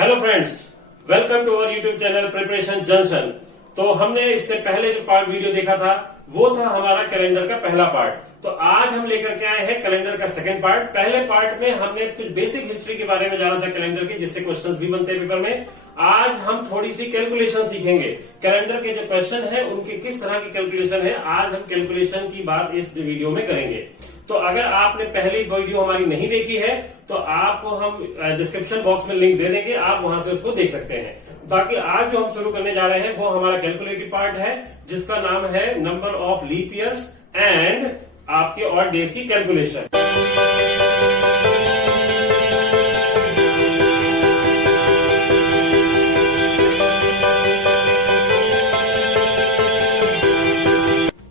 Hello friends, welcome to our YouTube channel Preparation Junction. तो हमने इससे पहले जो पार्ट वीडियो देखा था वो था हमारा कैलेंडर का पहला पार्ट। तो आज हम लेकर के आए हैं कैलेंडर का सेकंड पार्ट। पहले पार्ट में हमने कुछ बेसिक हिस्ट्री के बारे में जाना था कैलेंडर की, जिससे क्वेश्चंस भी बनते हैं पेपर में। आज हम थोड़ी सी कैलकुलेशन सीखेंगे। कैलेंडर के जो क्वेश्चन है उनके किस तरह की कैलकुलेशन है, आज हम कैलकुलेशन की बात इस वीडियो में करेंगे। तो अगर आपने पहली वीडियो हमारी नहीं देखी है तो आपको हम डिस्क्रिप्शन बॉक्स में लिंक दे देंगे, आप वहां से उसको देख सकते हैं। बाकी आज जो हम शुरू करने जा रहे हैं वो हमारा कैलकुलेटिव पार्ट है, जिसका नाम है number of leap years and आपके ऑड डेज की कैलकुलेशन।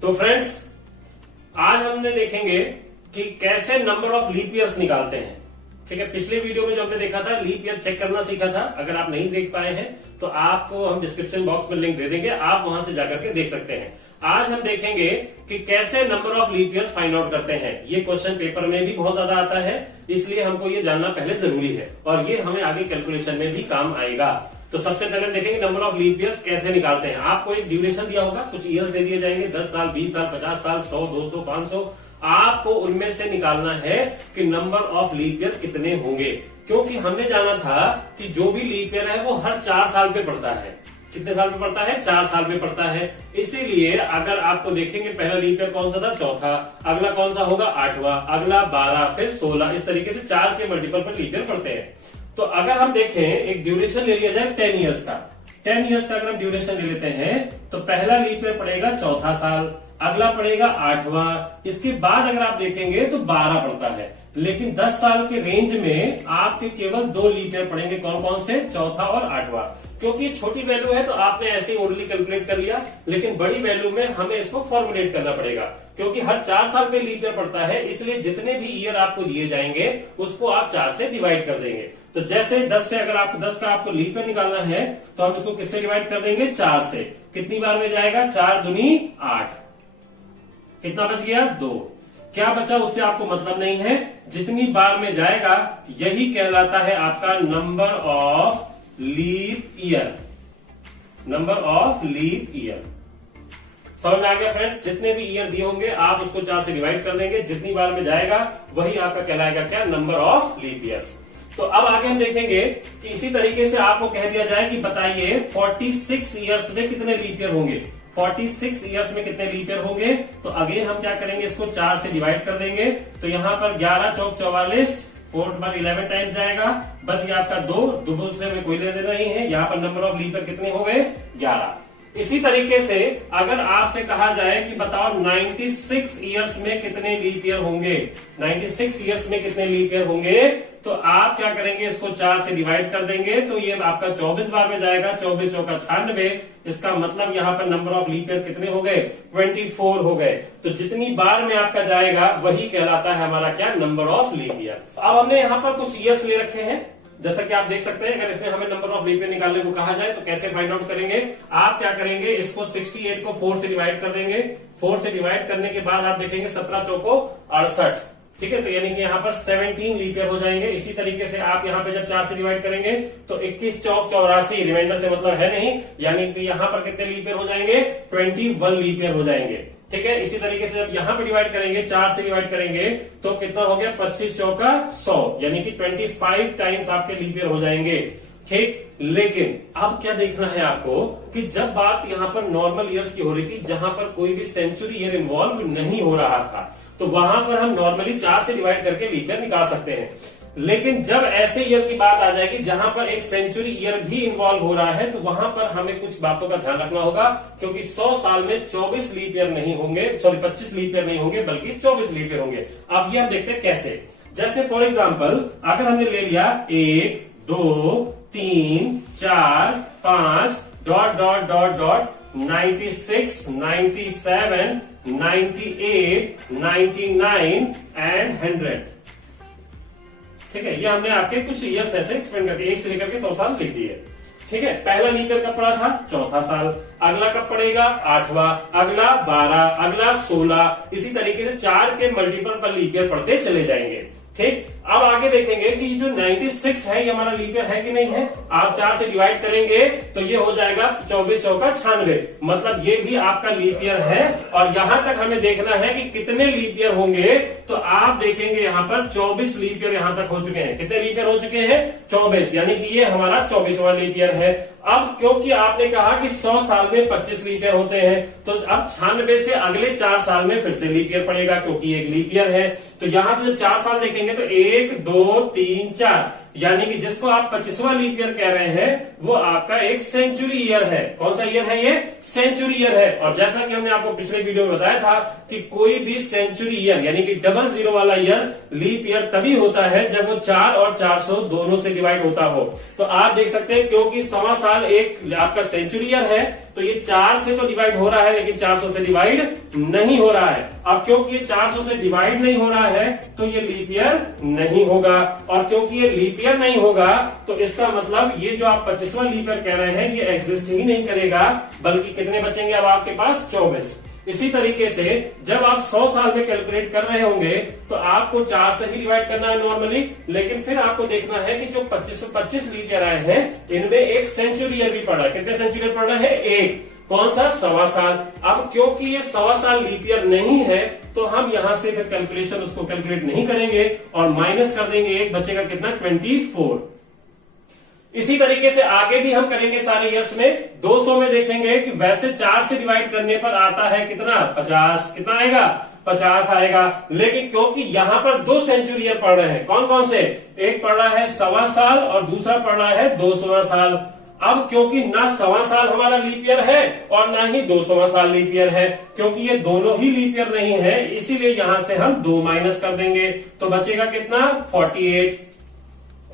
तो फ्रेंड्स, आज हमने देखेंगे कि कैसे नंबर ऑफ लीप ईयर्स निकालते हैं। ठीक है, पिछले वीडियो में जो हमने देखा था लीप ईयर चेक करना सीखा था। अगर आप नहीं देख पाए हैं तो आपको हम डिस्क्रिप्शन बॉक्स में लिंक दे देंगे, आप वहां से जाकर के देख सकते हैं। आज हम देखेंगे कि कैसे number of leap years find out करते हैं। ये क्वेश्चन पेपर में भी बहुत ज्यादा आता है, इसलिए हमको ये जानना पहले जरूरी है और ये हमें आगे कैलकुलेशन में भी काम आएगा। तो सबसे पहले देखेंगे नंबर ऑफ लीप ईयर्स कैसे निकालते हैं। आपको एक ड्यूरेशन दिया होगा, कुछ ईयर्स दे दिए जाएंगे, 10 साल, 20 साल, 50 साल, 100, 200, 500। आपको उनमें से निकालना है कि नंबर ऑफ लीप ईयर कितने होंगे, क्योंकि हमने जाना था कि जो भी लीप ईयर है वो हर 4 साल पे पड़ता है। कितने साल पे पड़ता है? 4 साल पे पड़ता है। इसीलिए अगर आपको देखेंगे पहला लीप ईयर कौन सा था? चौथा। अगला कौन सा होगा? 8वां। अगला 12, फिर 16। इस तरीके से 4 के मल्टीपल पर लीप ईयर पड़ते हैं। तो अगर हम देखें, एक ड्यूरेशन ले लिया जाए 10 ईयर्स का। 10 ईयर्स का अगर हम ड्यूरेशन ले लेते हैं तो पहला लीप ईयर पड़ेगा चौथा साल, अगला पड़ेगा 8वां, इसके बाद अगर आप देखेंगे तो 12 पड़ता है। लेकिन 10 साल के रेंज में आपके केवल 2 लीप ईयर पड़ेंगे। कौन कौन से? चौथा और 8वां। क्योंकि ये छोटी वैल्यू है तो आपने ऐसे ही ओरली कैलकुलेट कर लिया, लेकिन बड़ी वैल्यू में हमें इसको फॉर्मुलेट करना पड़ेगा, क्योंकि हर 4 साल पे लीप ईयर पड़ता है। इसलिए जितने भी ईयर आपको दिए जाएंगे उसको आप 4 से डिवाइड कर देंगे। तो जैसे 10 से अगर आपको 10 का आपको लीप ईयर निकालना है तो हम इसको किससे डिवाइड कर देंगे? 4 से। कितनी बार में जाएगा? 4 दूनी 8। कितना बच गया? 2। क्या बचा उससे आपको मतलब नहीं है, जितनी बार में जाएगा यही कहलाता है आपका number of leap year. Number of leap year समझ में आ गया फ्रेंड्स? जितने भी ईयर दिए होंगे आप उसको 4 से डिवाइड कर देंगे, जितनी बार में जाएगा वही आपका कहलाएगा क्या? Number of leap years. तो अब आगे हम देखेंगे कि इसी तरीके से आपको कह दिया जाए कि बताइए 46 ईयर्स में कितने लीप ईयर होंगे। 46 ईयर्स में कितने लीप ईयर होंगे? तो अगेन हम क्या करेंगे, इसको 4 से डिवाइड कर देंगे। तो यहां पर 11 चौक 44, 4 बार 11 टाइम्स जाएगा, बच गया आपका 2। दुगुन से हमें कोई लेना देना नहीं है। यहाँ पर नंबर ऑफ लीप ईयर कितने हो गए? 11। इसी तरीके से अगर आपसे कहा जाए कि बताओ 96 ईयर्स में कितने लीप ईयर होंगे, 96 ईयर्स में कितने लीप ईयर होंगे, तो आप क्या करेंगे, इसको 4 से डिवाइड कर देंगे। तो ये आपका 24 बार में जाएगा, 24 चौका 96। इसका मतलब यहाँ पर नंबर ऑफ लीप ईयर कितने हो गए? 24 हो गए। तो जितनी बार में आपका जाएगा वही कहलाता है हमारा क्या? Number of leap year. अब हमने यहाँ पर कुछ ईयर्स ले रखे हैं, जैसा कि आप देख सकते हैं। अगर इसमें हमें नंबर ऑफ लीप ईयर निकालने को कहा जाए तो कैसे फाइंड आउट करेंगे? आप क्या करेंगे, इसको 68 को 4 से डिवाइड कर देंगे। 4 से डिवाइड करने के बाद आप देखेंगे 17 चौको 68। ठीक है, तो यानी कि यहाँ पर 17 लीप ईयर हो जाएंगे। इसी तरीके से आप यहाँ पे जब 4 से डिवाइड करेंगे तो 21 चौक 84, रिमाइंडर से मतलब है नहीं, यानी कि यहाँ पर कितने लीप ईयर हो जाएंगे? 21 लीप ईयर हो जाएंगे। ठीक है, इसी तरीके से जब यहाँ पे डिवाइड करेंगे, 4 से डिवाइड करेंगे तो कितना हो गया? 25 चौका 100, यानी कि 25 टाइम्स आपके लीप ईयर हो जाएंगे। ठीक, लेकिन अब क्या देखना है आपको कि जब बात यहाँ पर नॉर्मल ईयर्स की हो रही थी, जहां पर कोई भी सेंचुरी ईयर इन्वॉल्व नहीं हो रहा था, तो वहां पर हम नॉर्मली 4 से डिवाइड करके लीप ईयर निकाल सकते हैं। लेकिन जब ऐसे ईयर की बात आ जाएगी जहां पर एक सेंचुरी ईयर भी इन्वॉल्व हो रहा है, तो वहां पर हमें कुछ बातों का ध्यान रखना होगा, क्योंकि 100 साल में 24 लीप ईयर नहीं होंगे, 25 लीप ईयर नहीं होंगे, बल्कि 24 लीप ईयर होंगे। अब ये हम देखते हैं कैसे। जैसे फॉर एग्जाम्पल अगर हमने ले लिया 1, 2, 3, 4, 5 ... 96, 97, 98, 99 एंड 100। ठीक है, ये हमने आपके कुछ ईयर्स ऐसे एक्सपेंड करके 1 से लेकर के 100 साल लिख दिए। ठीक है, पहला लीप ईयर कब पड़ा था? चौथा साल। अगला कब पड़ेगा? 8वां। अगला 12, अगला 16। इसी तरीके से 4 के मल्टीपल पर लीप ईयर पढ़ते चले जाएंगे। ठीक, अब आगे देखेंगे कि जो 96 है ये हमारा लीप ईयर है कि नहीं है। आप 4 से डिवाइड करेंगे तो ये हो जाएगा 24 चौका 96, मतलब ये भी आपका लीप ईयर है। और यहां तक हमें देखना है कि कितने लीप ईयर होंगे, तो आप देखेंगे यहां पर 24 लीप ईयर यहां तक हो चुके हैं। कितने लीप ईयर हो चुके हैं? 24, यानी कि ये हमारा 24वां लीप ईयर है। अब क्योंकि आपने कहा कि 100 साल में 25 लीप ईयर होते हैं, तो अब 96 से अगले 4 साल में फिर से लीप ईयर पड़ेगा, क्योंकि एक लीप ईयर है। तो यहां से जब 4 साल देखेंगे तो 1 2 3 4, यानी कि जिसको आप 25वां लीप ईयर कह रहे हैं वो आपका एक सेंचुरी ईयर है। कौन सा ईयर है ये? सेंचुरी ईयर है। और जैसा कि हमने आपको पिछले वीडियो में बताया था कि कोई भी सेंचुरी ईयर यानी कि 00 वाला ईयर लीप ईयर तभी होता है जब वो 4 और 400 दोनों से डिवाइड होता हो। तो आप देख सकते हैं क्योंकि 100वां साल एक आपका सेंचुरी ईयर है, तो ये 4 से तो डिवाइड हो रहा है लेकिन 400 से डिवाइड नहीं हो रहा है। अब क्योंकि ये 400 से डिवाइड नहीं हो रहा है तो ये लीप ईयर नहीं होगा, और क्योंकि ये लीप ईयर नहीं होगा तो इसका मतलब ये जो आप 25वां लीप ईयर कह रहे हैं ये एग्जिस्ट ही नहीं करेगा, बल्कि कितने बचेंगे अब आपके पास? 24। इसी तरीके से जब आप 100 साल में कैलकुलेट कर रहे होंगे तो आपको 4 से ही डिवाइड करना है नॉर्मली, लेकिन फिर आपको देखना है कि जो 25 लीप ईयर आए हैं इनमें एक सेंचुरी ईयर भी पड़ा है। कितने सेंचुरी ईयर पड़ा है? एक। कौन सा? 1.25 साल। अब क्योंकि ये 1.25 साल लीप ईयर नहीं है तो हम यहां से फिर कैलकुलेशन उसको कैलकुलेट नहीं करेंगे और माइनस कर देंगे, एक बचेगा कितना? 24। इसी तरीके से आगे भी हम करेंगे सारे ईयर्स में। 200 में देखेंगे कि वैसे 4 से डिवाइड करने पर आता है कितना? 50। कितना आएगा? 50 आएगा। लेकिन क्योंकि यहां पर 2 सेंचुरी ईयर पढ़ रहे हैं, कौन कौन से? एक पढ़ रहा है 1.25 साल और दूसरा पढ़ रहा है 200वां साल। अब क्योंकि ना 1.25 साल हमारा लीप ईयर है और ना ही 200वां साल लीप ईयर है, क्योंकि ये दोनों ही लीप ईयर नहीं है, इसीलिए यहां से हम 2 माइनस कर देंगे तो बचेगा कितना? 48।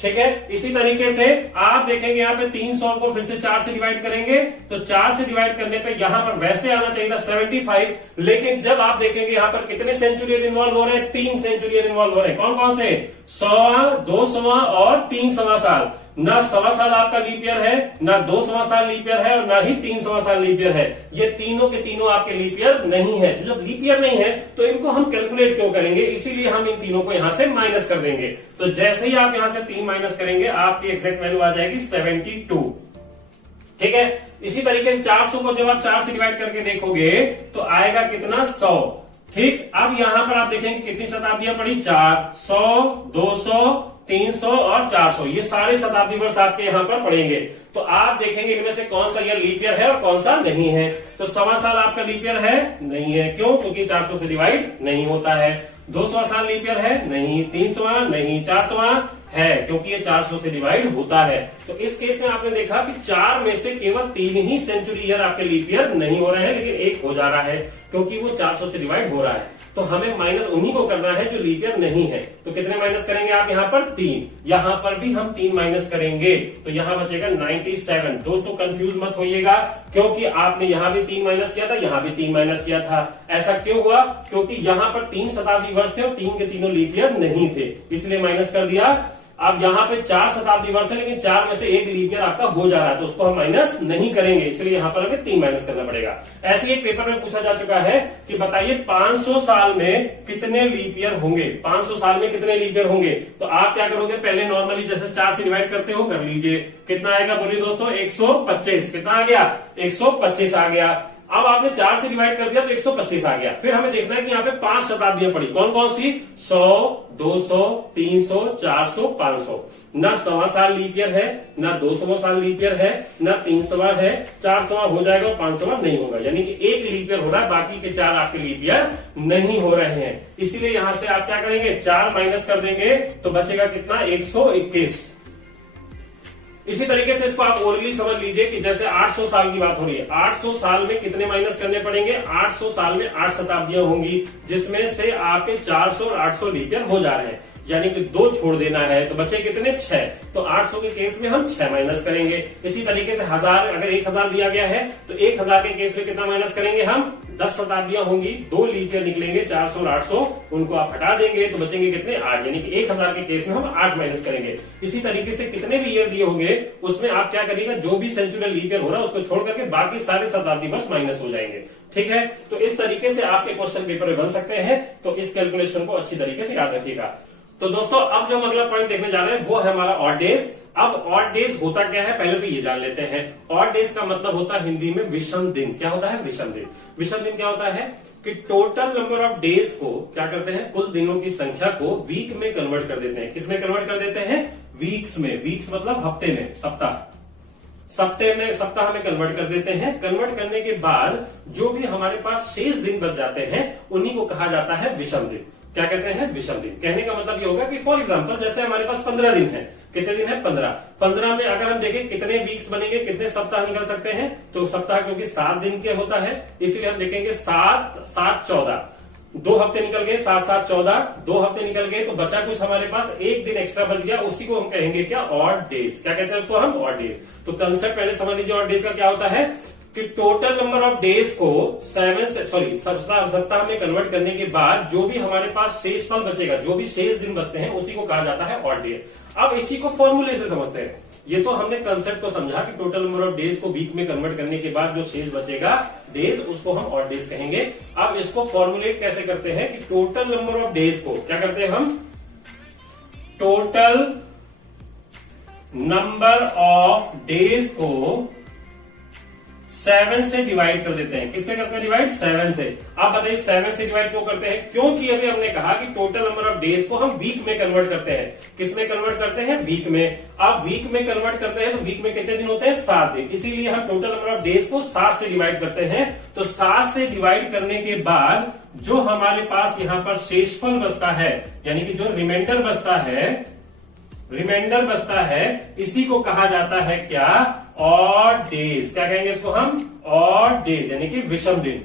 ठीक है। इसी तरीके से आप देखेंगे यहाँ पे 300 को फिर से 4 से डिवाइड करेंगे तो 4 से डिवाइड करने पे यहां पर वैसे आना चाहिए था 75, लेकिन जब आप देखेंगे यहाँ पर कितने सेंचुरी इन्वॉल्व हो रहे हैं? 3 सेंचुरी इन्वॉल्व हो रहे हैं। कौन कौन से? 100वां, 200वां और 300वां साल। ना 1.25 साल आपका लीप ईयर है, ना 200वां साल लीप ईयर है और ना ही 300वां साल लीप ईयर है। ये तीनों के तीनों आपके लीप ईयर नहीं है। जब लीप ईयर नहीं है तो इनको हम कैलकुलेट क्यों करेंगे? इसीलिए हम इन तीनों को यहां से माइनस कर देंगे। तो जैसे ही आप यहां से 3 माइनस करेंगे आपकी एग्जैक्ट वैल्यू आ जाएगी 72। ठीक है। इसी तरीके से 400 को जब आप 4 से डिवाइड करके देखोगे तो आएगा कितना? 100। ठीक। अब यहां पर आप देखेंगे कितनी शताब्दियां पड़ी? 4। 100, 200, 300 और 400, ये सारे शताब्दी वर्ष आपके यहाँ पर पड़ेंगे। तो आप देखेंगे इनमें से कौन सा ईयर लीप ईयर है और कौन सा नहीं है। तो 1.25 साल आपका लीप ईयर है? नहीं है। क्यों? क्योंकि 400 से डिवाइड नहीं होता है। 200वां साल लीप ईयर है? नहीं। 300वां नहीं। 400वां है, क्योंकि ये 400 से डिवाइड होता है। तो इस केस में आपने देखा कि 4 में से केवल 3 ही सेंचुरी ईयर आपके लीप ईयर नहीं हो रहे हैं, लेकिन एक हो जा रहा है क्योंकि वो 400 से डिवाइड हो रहा है। तो हमें माइनस उन्हीं को करना है जो लीप ईयर नहीं है। तो कितने माइनस करेंगे आप? यहाँ पर 3। यहाँ पर भी हम 3 माइनस करेंगे तो यहाँ बचेगा 97। दोस्तों कंफ्यूज मत होइएगा, क्योंकि आपने यहाँ भी 3 माइनस किया था, यहाँ भी 3 माइनस किया था। ऐसा क्यों हुआ? क्योंकि यहाँ पर 3 शताब्दी वर्ष थे और 3 के तीनों लीप ईयर नहीं थे, इसलिए माइनस कर दिया। अब यहाँ पे 4 शताब्दी वर्ष है, लेकिन 4 में से एक लीप ईयर आपका हो जा रहा है, तो उसको हम माइनस नहीं करेंगे, इसलिए यहाँ पर हमें 3 माइनस करना पड़ेगा। ऐसे एक पेपर में पूछा जा चुका है कि बताइए 500 साल में कितने लीप ईयर होंगे? 500 साल में कितने लीप ईयर होंगे? तो आप क्या करोगे? पहले नॉर्मली जैसे 4 से डिवाइड करते हो कर लीजिए। कितना आएगा बोलिए दोस्तों? 125। कितना आ गया? 125 आ गया। अब आपने 4 से डिवाइड कर दिया तो 125 आ गया। फिर हमें देखना है कि यहाँ पे 5 शताब्दियां पड़ी, कौन कौन सी? 100, 200, 300, 400, 500। ना 1.25 साल लीप ईयर है, ना 200वां साल लीप ईयर है, ना 300वां है। 400वां हो जाएगा और 500वां नहीं होगा, यानी कि एक लीप ईयर हो रहा है, बाकी के 4 आपके लीप ईयर नहीं हो रहे हैं। इसीलिए यहां से आप क्या करेंगे? 4 माइनस कर देंगे तो बचेगा कितना? 121। इसी तरीके से इसको आप ओरली समझ लीजिए कि जैसे 800 साल की बात हो रही है, 800 साल में कितने माइनस करने पड़ेंगे? 800 साल में 8 शताब्दियां होंगी, जिसमें से आपके 400 और 800 लीप ईयर हो जा रहे हैं, यानी कि 2 छोड़ देना है, तो बचे कितने? 6। तो 800 के केस में हम 6 माइनस करेंगे। इसी तरीके से 1000, अगर 1000 दिया गया है तो 1000 के केस में कितना माइनस करेंगे हम? 10 शताब्दियां होंगी, 2 लीप ईयर निकलेंगे, 400 और 800, उनको आप हटा देंगे तो बचेंगे कितने? 8, यानी कि 1000 के केस में हम 8 माइनस करेंगे। इसी तरीके से कितने भी ईयर दिए होंगे उसमें आप क्या करिएगा? जो भी सेंचुरल लीप ईयर हो रहा है उसको छोड़ करके बाकी सारे शताब्दी वर्ष माइनस हो जाएंगे। ठीक है। तो इस तरीके से आपके क्वेश्चन पेपर में बन सकते हैं, तो इस कैलकुलेशन को अच्छी तरीके से याद रखिएगा। तो दोस्तों अब जो हम अगला पॉइंट देखने जा रहे हैं वो है हमारा ऑड डेज। अब ऑड डेज होता क्या है पहले तो ये जान लेते हैं। ऑड डेज का मतलब होता है हिंदी में विषम दिन। क्या होता है? विषम दिन। विषम दिन क्या होता है कि टोटल नंबर ऑफ डेज को क्या करते हैं, कुल दिनों की संख्या को वीक में कन्वर्ट कर देते हैं। किस में कन्वर्ट कर देते हैं? वीक्स में। वीक्स मतलब हफ्ते में, सप्ताह में कन्वर्ट कर देते हैं। कन्वर्ट करने के बाद जो भी हमारे पास शेष दिन बच जाते हैं उन्हीं को कहा जाता है विषम दिन। क्या कहते हैं? विषम दिन। कहने का मतलब ये होगा कि फॉर एग्जांपल जैसे हमारे पास 15 दिन है। कितने दिन है? 15। 15 में अगर हम देखें कितने वीक्स बनेंगे, कितने सप्ताह निकल सकते हैं, तो सप्ताह क्योंकि 7 दिन के होता है इसलिए हम देखेंगे 7 7 14, 2 हफ्ते निकल गए, 7 7 14, 2 हफ्ते निकल गए तो बचा कुछ हमारे पास, एक दिन एक्स्ट्रा बच गया, उसी को हम कहेंगे क्या? Odd days. क्या कहते हैं उसको हम? Odd days. तो कंसेप्ट पहले समझ लीजिए ऑड डेज का क्या होता है कि टोटल नंबर ऑफ डेज को सप्ताह में कन्वर्ट करने के बाद जो भी हमारे पास शेष फल बचेगा, जो भी शेष दिन बचते हैं उसी को कहा जाता है ऑड डेज। अब इसी को फॉर्मूले से समझते हैं। ये तो हमने कंसेप्ट को समझा कि टोटल नंबर ऑफ डेज को वीक में कन्वर्ट करने के बाद जो शेष बचेगा डेज उसको हम ऑड डेज कहेंगे। अब इसको फॉर्मुलेट कैसे करते हैं कि टोटल नंबर ऑफ डेज को क्या करते हैं हम? टोटल नंबर ऑफ डेज को 7 से डिवाइड कर देते हैं। किससे करते हैं डिवाइड? 7 से। आप बताइए 7 से डिवाइड क्यों करते हैं? क्योंकि अभी हमने कहा कि टोटल नंबर ऑफ डेज को हम वीक में कन्वर्ट करते हैं। किस में कन्वर्ट करते हैं? वीक में। अब वीक में कन्वर्ट करते हैं तो वीक में कितने दिन होते हैं? 7 दिन। इसीलिए हम टोटल नंबर ऑफ डेज को 7 से डिवाइड करते हैं। तो 7 से डिवाइड करने के बाद जो हमारे पास यहां पर शेषफल बचता है, यानी कि जो रिमाइंडर बचता है, इसी को कहा जाता है क्या? Odd days. क्या कहेंगे इसको हम? ऑड डेज, यानी कि विषम दिन।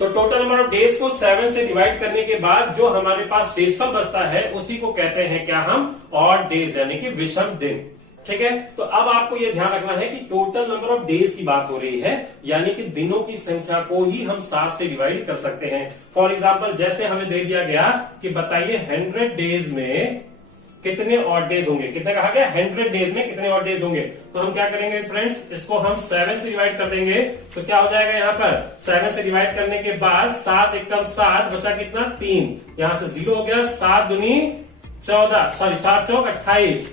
तो टोटल नंबर ऑफ डेज को 7 से डिवाइड करने के बाद जो हमारे पास शेषफल बचता है उसी को कहते हैं क्या हम? ऑड डेज, यानी कि विषम दिन। ठीक है, तो अब आपको यह ध्यान रखना है कि टोटल नंबर ऑफ डेज की बात हो रही है, यानी कि दिनों की संख्या को ही हम 7 से डिवाइड कर सकते हैं। फॉर एग्जाम्पल जैसे हमें दे दिया गया कि बताइए 100 डेज में कितने ऑड डेज होंगे। कितने कहा गया? 100 डेज में कितने ऑड डेज होंगे। तो हम क्या करेंगे फ्रेंड्स, इसको हम 7 से डिवाइड कर देंगे। तो क्या हो जाएगा यहाँ पर? 7 से डिवाइड करने के बाद 7 एकम 7 बचा कितना? 3। यहां से 0 हो गया। 7 दूनी 14, सॉरी 7 चौक 28,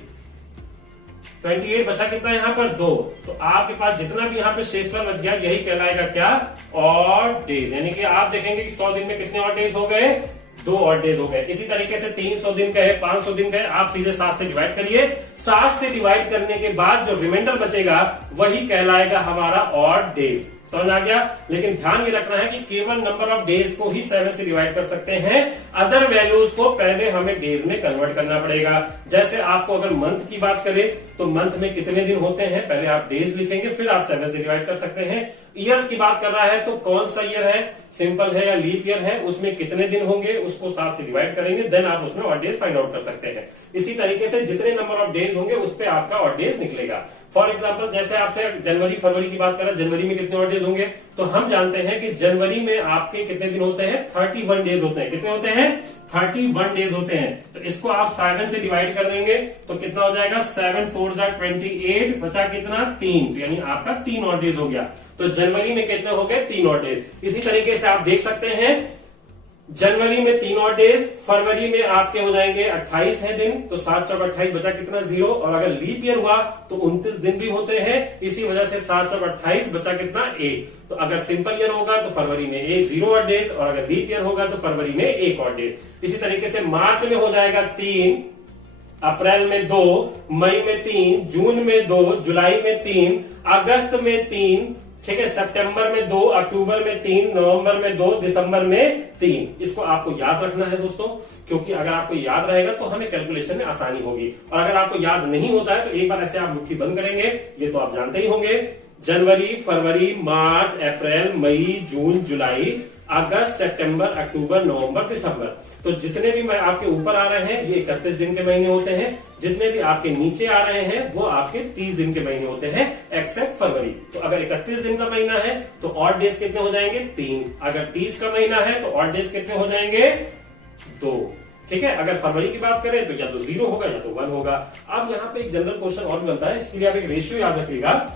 28 बचा कितना यहाँ पर? 2। तो आपके पास जितना भी यहाँ पे शेषफल बच गया यही कहलाएगा क्या? Odd days. यानी कि आप देखेंगे कि 100 दिन में कितने ऑड डेज हो गए? 2 ऑड डेज हो गए। इसी तरीके से 300 दिन का है, 500 दिन का है, आप सीधे 7 से डिवाइड करिए। 7 से डिवाइड करने के बाद जो रिमाइंडर बचेगा वही कहलाएगा हमारा ऑड डेज। समझ आ गया? लेकिन ध्यान ये रखना है कि केवल नंबर ऑफ डेज को ही 7 से डिवाइड कर सकते हैं। अदर वैल्यूज को पहले हमें डेज में कन्वर्ट करना पड़ेगा। जैसे आपको अगर मंथ की बात करें तो मंथ में कितने दिन होते हैं, पहले आप डेज लिखेंगे फिर आप 7 से डिवाइड कर सकते हैं। ईयर्स की बात कर रहा है तो कौन सा ईयर है, सिंपल है या लीप ईयर है, उसमें कितने दिन होंगे उसको 7 से डिवाइड करेंगे, देन आप उसमें ऑड डेज फाइंड आउट कर सकते हैं। इसी तरीके से जितने नंबर ऑफ डेज होंगे उस पर आपका ऑड डेज निकलेगा। फॉर एग्जाम्पल जैसे आपसे जनवरी फरवरी की बात करें, जनवरी में कितने ऑड डेज होंगे, तो हम जानते हैं कि जनवरी में आपके कितने दिन होते हैं? 31 डेज होते हैं। कितने होते हैं? 31 डेज होते हैं। तो इसको आप 7 से डिवाइड कर देंगे तो कितना हो जाएगा? 7 4 28, बचा कितना? 3। तो यानी आपका 3 ऑड डेज हो गया। तो जनवरी में कितने हो गए? 3 ऑड डेज। इसी तरीके से आप देख सकते हैं जनवरी में 3 ऑड डेज, फरवरी में आपके हो जाएंगे 28 है दिन, तो 7 चौक 28 बचा कितना? 0। और अगर लीप ईयर हुआ तो 29 दिन भी होते हैं, इसी वजह से 7 चौक 28 बचा कितना? 1। तो अगर सिंपल ईयर होगा तो फरवरी में 0 ऑड डेज, और अगर लीप ईयर होगा तो फरवरी में 1 ऑड डेज। इसी तरीके से मार्च में हो जाएगा 3, अप्रैल में 2, मई में 3, जून में 2, जुलाई में 3, अगस्त में 3, ठीक है, सितंबर में 2, अक्टूबर में 3, नवंबर में 2, दिसंबर में 3। इसको आपको याद रखना है दोस्तों, क्योंकि अगर आपको याद रहेगा तो हमें कैलकुलेशन में आसानी होगी। और अगर आपको याद नहीं होता है तो एक बार ऐसे आप मुट्ठी बंद करेंगे, ये तो आप जानते ही होंगे, जनवरी फरवरी मार्च अप्रैल मई जून जुलाई अगस्त सितंबर अक्टूबर नवंबर दिसंबर। तो जितने भी मैं आपके ऊपर आ रहे हैं ये 31 दिन के महीने होते हैं, जितने भी आपके नीचे आ रहे हैं वो आपके 30 दिन के महीने होते हैं, एक्सेप्ट फरवरी। तो अगर 31 दिन का महीना है तो ऑड डेज कितने हो जाएंगे? 3। अगर 30 का महीना है तो ऑड डेज कितने हो जाएंगे? 2। ठीक है, अगर फरवरी की बात करें तो या तो 0 होगा या तो 1 होगा। अब यहाँ पे एक जनरल क्वेश्चन और बनता है, इसलिए आप एक रेशियो याद रखिएगा।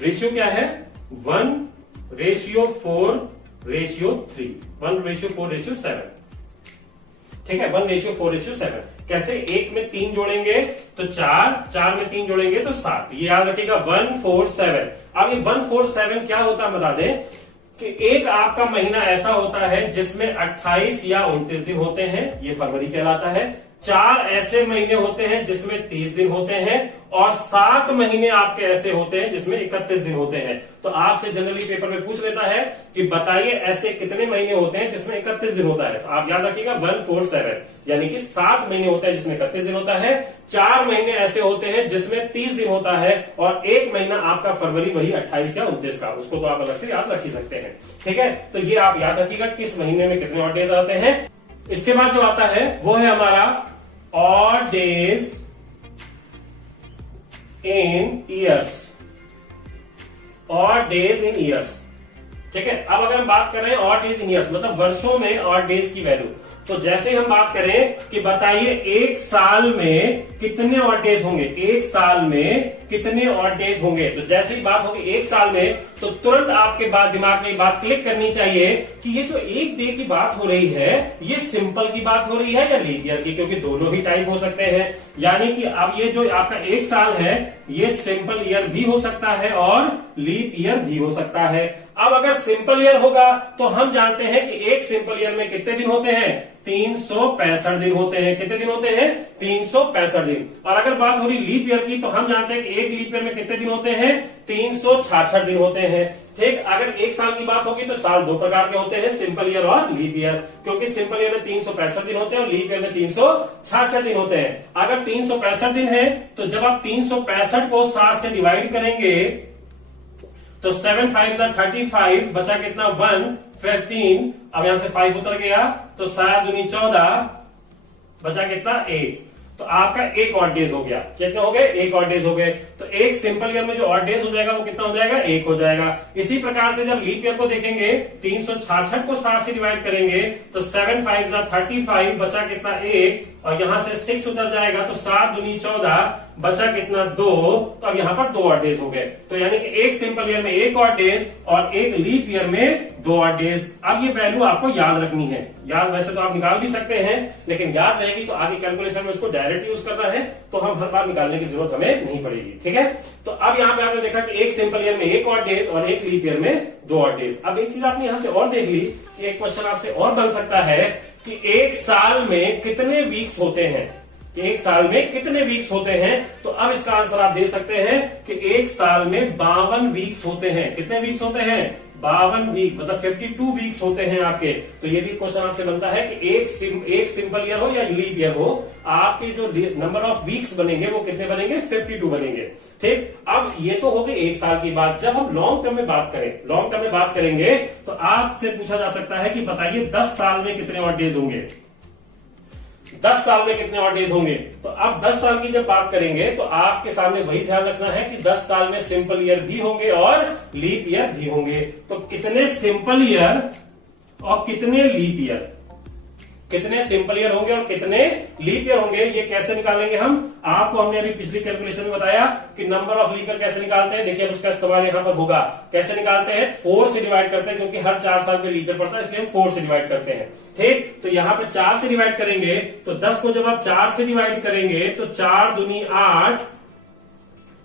रेशियो क्या है? 1:4:3, 1:4:7। ठीक है, 1:4:7। कैसे? 1 में 3 जोड़ेंगे तो 4, 4 में 3 जोड़ेंगे तो 7। ये याद रखिएगा 147। अब ये 147 क्या होता है बता दें कि एक आपका महीना ऐसा होता है जिसमें 28 या 29 दिन होते हैं, ये फरवरी कहलाता है। 4 ऐसे महीने होते हैं जिसमें 30 दिन होते हैं, और 7 महीने आपके ऐसे होते हैं जिसमें 31 दिन होते हैं। तो आपसे जनरली पेपर में पूछ लेता है कि बताइए ऐसे कितने महीने होते हैं जिसमें 31 दिन होता है। तो आप याद रखिएगा 147, यानी कि 7 महीने होते हैं जिसमें 31 दिन होता है, 4 महीने ऐसे होते हैं जिसमें 30 दिन होता है, और 1 महीना आपका फरवरी वही 28 या 29 का, उसको तो आप अलग से याद रख ही सकते हैं। ठीक है, तो ये आप याद रखिएगा किस महीने में कितने ऑड डेज आते हैं। इसके बाद जो आता है वो है हमारा odd days in years, odd days in years. ठीक है, अब अगर हम बात कर रहे हैं ऑड डेज इन ईयर्स मतलब वर्षों में ऑड डेज की वैल्यू, तो जैसे हम बात करें कि बताइए एक साल में कितने ऑड डेज होंगे, एक साल में कितने ऑड डेज होंगे। तो जैसे ही बात होगी एक साल में, तो तुरंत आपके बाद दिमाग में बात क्लिक करनी चाहिए कि ये जो एक डे की बात हो रही है ये सिंपल की बात हो रही है या लीप ईयर की, क्योंकि दोनों ही टाइप हो सकते हैं। यानी कि अब ये जो आपका एक साल है ये सिंपल ईयर भी हो सकता है और लीप ईयर भी हो सकता है। अब अगर सिंपल ईयर होगा तो हम जानते हैं कि एक सिंपल ईयर में कितने दिन होते हैं, 365 दिन होते हैं। कितने दिन होते हैं, 365 दिन। और अगर बात हो रही लीप ईयर की तो हम जानते हैं कि एक लीप ईयर में कितने दिन होते हैं, 366 दिन होते हैं। ठीक, अगर एक साल की बात होगी तो साल 2 प्रकार के होते हैं, सिंपल ईयर और लीप ईयर, क्योंकि सिंपल ईयर में 365 दिन होते हैं और लीप ईयर में 366 दिन होते हैं। अगर 365 दिन है तो जब आप 365 को 7 से डिवाइड करेंगे तो 7 5 35, बचा कितना 115। अब यहां से 5 उतर गया तो 7 दूनी 14, बचा कितना 1। तो आपका एक ऑड डेज हो गया। कितने हो गए, एक ऑड डेज हो गए। तो एक सिंपल ईयर में जो ऑड डेज हो जाएगा वो कितना हो जाएगा, 1 हो जाएगा। इसी प्रकार से जब लीप ईयर को देखेंगे 366 को 7 से डिवाइड करेंगे तो 7 5 35, बचा कितना 1, और यहां से 6 उतर जाएगा तो 7 दूनी 14, बचा कितना 2। तो अब यहां पर 2 ऑड डेज हो गए। तो यानी कि एक सिंपल ईयर में एक ऑड डेज और एक लीप ईयर में 2 ऑड डेज। अब ये वैल्यू आपको याद रखनी है। याद वैसे तो आप निकाल भी सकते हैं, लेकिन याद रहेगी तो आगे कैलकुलेशन में इसको डायरेक्ट यूज करना है तो हम हर बार निकालने की जरूरत हमें नहीं पड़ेगी। ठीक है, तो अब यहाँ पे आपने देखा कि एक सिंपल ईयर में एक ऑड डेज और एक लीप ईयर में 2 ऑड डेज। अब एक चीज आपने यहां से और देख ली कि एक क्वेश्चन आपसे और बन सकता है कि एक साल में कितने वीक्स होते हैं, एक साल में कितने वीक्स होते हैं। तो अब इसका आंसर आप दे सकते हैं कि एक साल में 52 वीक्स होते हैं। कितने वीक्स होते हैं, 52 वीक, मतलब 52 वीक्स होते हैं आपके। तो ये भी क्वेश्चन आपसे बनता है कि एक सिंपल ईयर हो या लीप ईयर हो, आपके जो नंबर ऑफ वीक्स बनेंगे वो कितने बनेंगे, 52 बनेंगे। ठीक, अब ये तो हो गई एक साल की बात। जब हम लॉन्ग टर्म में बात करें, लॉन्ग टर्म में बात करेंगे तो आपसे पूछा जा सकता है कि बताइए 10 साल में कितने ऑड डेज होंगे, 10 साल में कितने ऑड डेज होंगे। तो अब 10 साल की जब बात करेंगे तो आपके सामने वही ध्यान रखना है कि 10 साल में सिंपल ईयर भी होंगे और लीप ईयर भी होंगे। तो कितने सिंपल ईयर और कितने लीप ईयर, कितने सिंपल ईयर होंगे और कितने लीप ईयर होंगे, ये कैसे निकालेंगे हम। आपको हमने अभी पिछली कैलकुलेशन में बताया कि नंबर ऑफ लीप ईयर कैसे निकालते हैं। देखिए उसका इस्तेमाल यहां पर होगा। कैसे निकालते हैं, 4 से डिवाइड करते हैं, क्योंकि हर 4 साल पे लीप ईयर पड़ता है इसलिए हम 4 से डिवाइड करते हैं। ठीक, तो यहाँ पे 4 से डिवाइड करेंगे तो 10 को जब आप 4 से डिवाइड करेंगे तो 4 दूनी 8,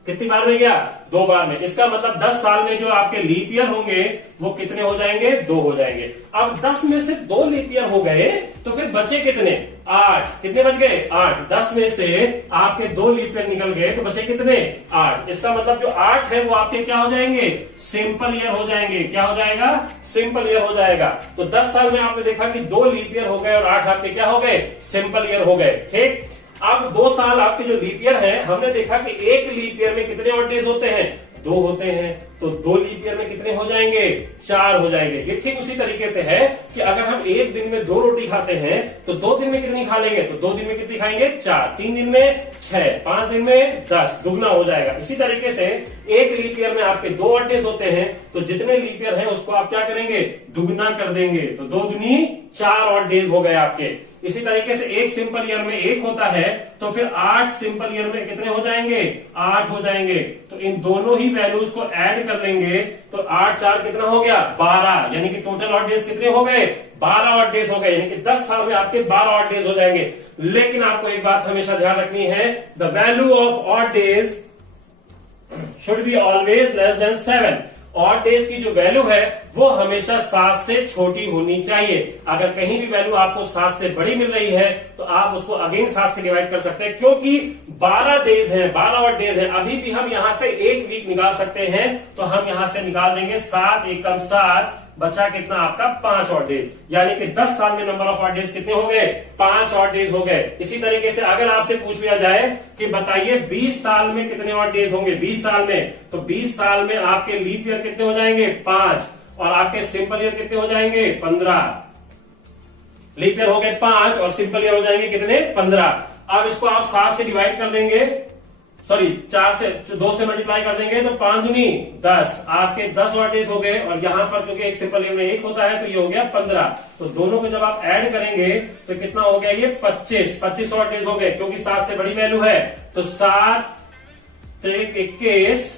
कितनी बार में गया, 2 बार में। इसका मतलब 10 साल में जो आपके लीप ईयर होंगे वो कितने हो जाएंगे, 2 हो जाएंगे। अब 10 में से 2 लीप ईयर हो गए तो फिर बचे कितने, 8। कितने बच गए, 8। 10 में से आपके 2 लीप ईयर निकल गए तो बचे कितने, 8। इसका मतलब जो 8 है वो आपके क्या हो जाएंगे, सिंपल ईयर हो जाएंगे। क्या हो जाएगा, सिंपल ईयर हो जाएगा। तो 10 साल में आपने देखा कि 2 लीप ईयर हो गए और 8 आपके क्या हो गए, सिंपल ईयर हो गए। ठीक, अब 2 साल आपके जो लीप ईयर है, हमने देखा कि एक लीप ईयर में कितने ऑड डेज होते हैं, 2 होते हैं। तो 2 लीप ईयर में कितने हो जाएंगे, 4 हो जाएंगे। ये ठीक उसी तरीके से है कि अगर हम एक दिन में 2 रोटी खाते हैं तो 2 दिन में कितनी खा लेंगे, तो 2 दिन में कितनी खाएंगे, 4। 3 दिन में 6, 5 दिन में 10, दुगना हो जाएगा। इसी तरीके से एक लीप ईयर में आपके 2 ऑड डेज होते हैं, तो जितने लीप ईयर है उसको आप क्या करेंगे, दुगना कर देंगे। तो 2 दूनी 4 ऑड डेज हो गए आपके। इसी तरीके से एक सिंपल ईयर में 1 होता है तो फिर 8 सिंपल ईयर में कितने हो जाएंगे, 8 हो जाएंगे। तो इन दोनों ही वैल्यूज को ऐड कर लेंगे तो 8 4 कितना हो गया 12, यानी कि टोटल ऑड डेज कितने हो गए 12 ऑड डेज हो गए, यानी कि 10 साल में आपके 12 ऑड डेज हो जाएंगे। लेकिन आपको एक बात हमेशा ध्यान रखनी है, the value of odd days should be always less than 7। Odd days की जो वैल्यू है वो हमेशा 7 से छोटी होनी चाहिए। अगर कहीं भी वैल्यू आपको 7 से बड़ी मिल रही है तो आप उसको अगेन 7 से डिवाइड कर सकते हैं, क्योंकि 12 डेज हैं, 12 ऑड डेज है। अभी भी हम यहां से एक वीक निकाल सकते हैं, तो हम यहां से निकाल देंगे 7 एकम 7, बचा कितना आपका 5 ऑड डेज, यानी कि 10 साल में नंबर ऑफ ऑड डेज कितने हो गए 5 ऑड डेज हो गए। इसी तरीके से अगर आपसे पूछ लिया जाए कि बताइए 20 साल में कितने ऑड डेज होंगे 20 साल में, तो 20 साल में आपके लीप ईयर कितने हो जाएंगे 5, और आपके सिंपल ईयर कितने हो जाएंगे 15। लीप ईयर हो गए 5 और सिंपल ईयर हो जाएंगे कितने 15। अब इसको आप 7 से डिवाइड कर देंगे, सॉरी 4 से 2 से मल्टीप्लाई कर देंगे तो 5 दूनी 10, आपके 10 ऑड डेज हो गए। और यहां पर क्योंकि एक सिंपल ईयर में 1 होता है तो ये हो गया 15। तो दोनों को जब आप ऐड करेंगे तो कितना हो गया ये 25 ऑड डेज हो गए, क्योंकि 7 से बड़ी वैल्यू है। तो 7 21,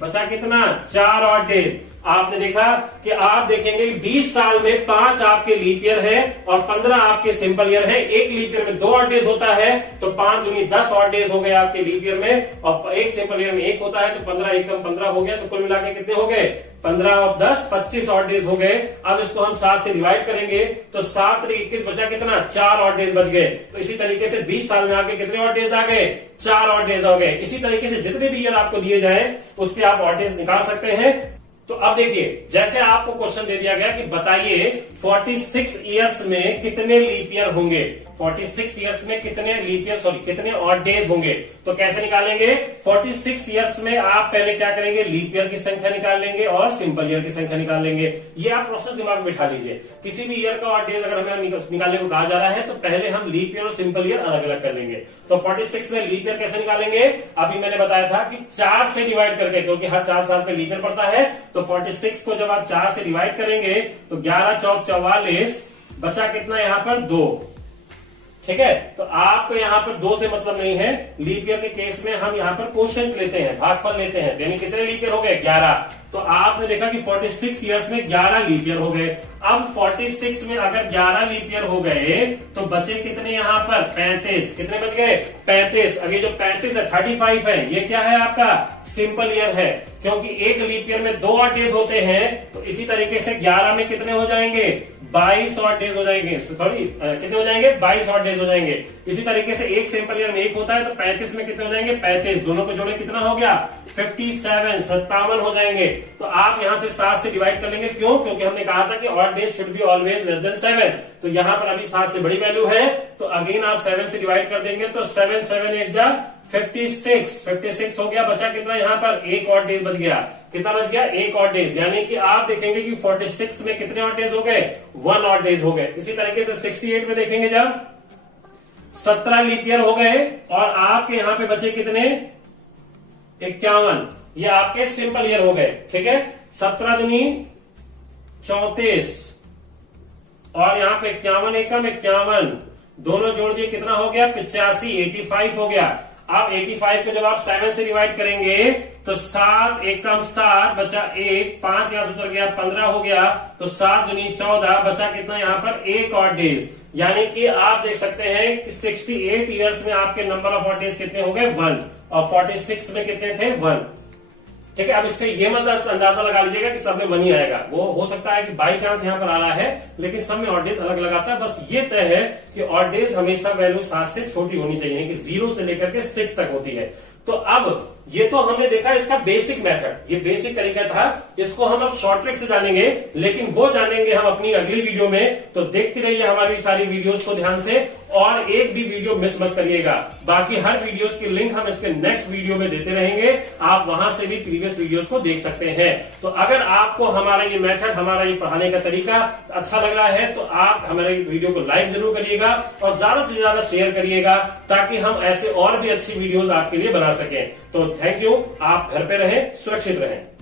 बचा कितना 4 ऑड डेज। आपने देखा कि आप देखेंगे 20 साल में 5 आपके लीप ईयर है और 15 आपके सिंपल ईयर है। एक लीप ईयर में 2 ऑड डेज होता है, तो 5 दूनी 10 ऑड डेज हो गए आपके लीप ईयर में, और एक सिंपल ईयर में 1 होता है, तो 15 एकम 15 हो गया। तो कुल मिला के कितने हो गए 15 और 10 25 ऑड डेज हो गए। अब इसको हम 7 से डिवाइड करेंगे तो 7 21, बचा कितना 4 ऑड डेज बच गए। तो इसी तरीके से 20 साल में आपके कितने ऑड डेज आ गए 4 ऑड डेज हो गए। इसी तरीके से जितने भी ईयर आपको दिए जाए उसके आप ऑड डेज निकाल सकते हैं। तो अब देखिए, जैसे आपको क्वेश्चन दे दिया गया कि बताइए 46 इयर्स में कितने लीप ईयर होंगे, 46 इयर्स में कितने लीप ईयर कितने ऑड डेज होंगे। तो कैसे निकालेंगे 46 इयर्स में आप पहले क्या करेंगे लीप ईयर की संख्या निकाल लेंगे और सिंपल ईयर की संख्या निकाल लेंगे। ये आप प्रोसेस दिमाग में बिठा लीजिए। किसी भी ईयर का ऑड डेज अगर हमें निकालने को कहा जा रहा है तो पहले हम लीप ईयर और सिंपल ईयर अलग अलग कर लेंगे। तो 46 में लीप ईयर कैसे निकालेंगे, अभी मैंने बताया था कि 4 से डिवाइड करके, क्योंकि हर 4 साल पे लीप ईयर पड़ता है। तो 46 को जब आप 4 से डिवाइड करेंगे तो 11 चौक 44, बचा कितना यहाँ पर 2। ठीक है, तो आपको यहाँ पर 2 से मतलब नहीं है। लीप ईयर के केस में हम यहाँ पर कोशेंट लेते हैं, भागफल लेते हैं, यानी कितने लीप ईयर हो गए 11। तो आपने देखा कि 46 इयर्स में 11 लीप ईयर हो गए। अब 46 में अगर 11 लीप ईयर हो गए तो बचे कितने यहाँ पर 35, कितने बच गए 35। अब ये जो 35 है 35 है, ये क्या है आपका सिंपल ईयर है, क्योंकि एक लीप ईयर में 2 ऑड डेज होते हैं। तो इसी तरीके से 11 में कितने हो जाएंगे 22 ऑड डेज हो जाएंगे, सॉरी कितने हो जाएंगे 22 ऑड डेज हो जाएंगे। इसी तरीके से एक सिंपल ईयर में 1 होता है, तो 35 में कितने हो जाएंगे 35, दोनों को जोड़े कितना हो गया 57 57 हो जाएंगे। तो आप यहां से 7 से डिवाइड कर लेंगे, क्यों, क्योंकि हमने कहा था कि odd days should be always less than 7। तो यहां पर अभी 7 से बड़ी वैल्यू है, तो अगेन आप 7 से डिवाइड कर देंगे तो 7 7 8 जा 56 हो गया। बचा कितना यहाँ पर 1 ऑड डेज बच गया। कितना बच गया 1 ऑड डेज, यानी कि आप देखेंगे कि 46 में कितने ऑड डेज हो गए 1 ऑड डेज हो गए। इसी तरीके से 68 में देखेंगे जब 17 लीप ईयर हो गए और आपके यहां पे बचे कितने 51, ये आपके सिंपल ईयर हो गए। ठीक है, 17 दूनी 34 और यहाँ पे 51 एकम 51, दोनों जोड़ दिए कितना हो गया 85 85 हो गया। अब 85 को जब आप 7 से डिवाइड करेंगे तो 7 एकम 7, बचा 1, 5 यहां से उतर गया 15 हो गया। तो 7 दूनी 14, बचा कितना यहाँ पर 1 ऑड डेज, यानी कि आप देख सकते हैं कि 68 इयर्स में आपके नंबर ऑफ ऑड डेज कितने हो गए 1, और 46 में कितने थे 1। ठीक है, अब इससे ये मतलब अंदाजा लगा लीजिएगा कि सब में 1 ही आएगा। वो हो सकता है कि बाई चांस यहाँ पर आ रहा है, लेकिन सब में ऑड डेज अलग अलग आता है। बस ये तय है कि ऑड डेज हमेशा वैल्यू 7 से छोटी होनी चाहिए, यानी कि 0 से लेकर के 6 तक होती है। तो अब ये तो हमने देखा इसका बेसिक मेथड, ये बेसिक तरीका था। इसको हम अब शॉर्ट ट्रिक से जानेंगे, लेकिन वो जानेंगे हम अपनी अगली वीडियो में। तो देखते रहिए हमारी सारी वीडियोस को ध्यान से, और एक भी वीडियो मिस मत करिएगा। बाकी हर वीडियोस की लिंक हम इसके नेक्स्ट वीडियो में देते रहेंगे, आप वहां से भी प्रीवियस वीडियोस को देख सकते हैं। तो अगर आपको हमारा ये मेथड, हमारा ये पढ़ाने का तरीका अच्छा लग रहा है तो आप हमारे वीडियो को लाइक जरूर करिएगा और ज्यादा से ज्यादा शेयर करिएगा, ताकि हम ऐसे और भी अच्छी वीडियोस आपके लिए बना सकें। तो थैंक यू, आप घर पे रहें, सुरक्षित रहें।